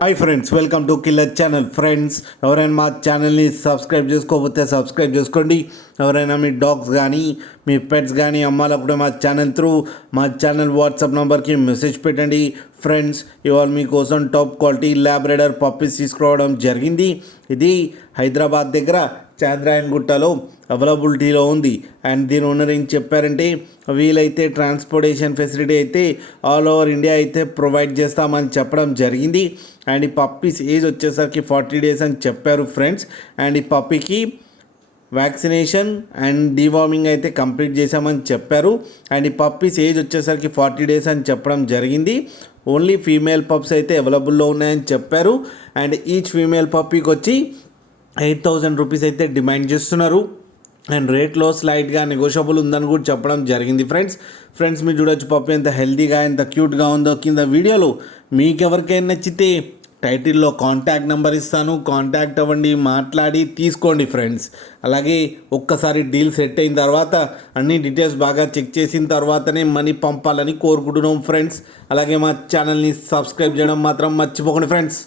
Hi friends, welcome to killer channel. Friends, ఎవరైనా మా ఛానల్ని సబ్స్క్రైబ్ చేసుకోకపోతే సబ్స్క్రైబ్ చేసుకోండి. ఎవరైనా మీ డాగ్స్ కానీ మీ పెట్స్ కానీ అమ్మాలప్పుడే మా ఛానల్ వాట్సాప్ నెంబర్కి మెసేజ్ పెట్టండి. ఫ్రెండ్స్, ఇవాళ మీకోసం టాప్ క్వాలిటీ ల్యాబ్రేడర్ పప్పీస్ తీసుకురావడం జరిగింది. ఇది హైదరాబాద్ దగ్గర చాంద్రాయన్ గుట్టలో అవైలబిలిటీలో ఉంది. అండ్ దీని ఓనర్ ఏం చెప్పారంటే, వీలైతే ట్రాన్స్పోర్టేషన్ ఫెసిలిటీ అయితే ఆల్ ఓవర్ ఇండియా అయితే ప్రొవైడ్ చేస్తామని చెప్పడం జరిగింది. అండ్ ఈ పప్పీస్ ఏజ్ వచ్చేసరికి 40 days అని చెప్పారు ఫ్రెండ్స్. అండ్ ఈ పప్పీకి వ్యాక్సినేషన్ అండ్ డీవార్మింగ్ అయితే కంప్లీట్ చేశామని చెప్పారు. అండ్ ఈ పప్పీస్ ఏజ్ వచ్చేసరికి 40 days అని చెప్పడం జరిగింది. ఓన్లీ ఫీమేల్ పప్స్ అయితే అవైలబుల్లో ఉన్నాయని చెప్పారు. అండ్ ఈచ్ ఫీమేల్ పప్పీకి వచ్చి 8,000 రూపీస్ అయితే డిమాండ్ చేస్తున్నారు. అండ్ రేట్లో స్లైట్గా నెగోషియబుల్ ఉందని కూడా చెప్పడం జరిగింది. ఫ్రెండ్స్ మీరు చూడొచ్చు పప్పి ఎంత హెల్తీగా ఎంత క్యూట్గా ఉందో. కింద వీడియోలో మీకు ఎవరికైనా నచ్చితే టైటిల్లో కాంటాక్ట్ నెంబర్ ఇస్తాను, కాంటాక్ట్ అవ్వండి, మాట్లాడి తీసుకోండి ఫ్రెండ్స్. అలాగే ఒక్కసారి డీల్ సెట్ అయిన తర్వాత అన్ని డీటెయిల్స్ బాగా చెక్ చేసిన తర్వాతనే మనీ పంపాలని కోరుకుంటున్నాం ఫ్రెండ్స్. అలాగే మా ఛానల్ని సబ్స్క్రైబ్ చేయడం మాత్రం మర్చిపోకండి ఫ్రెండ్స్.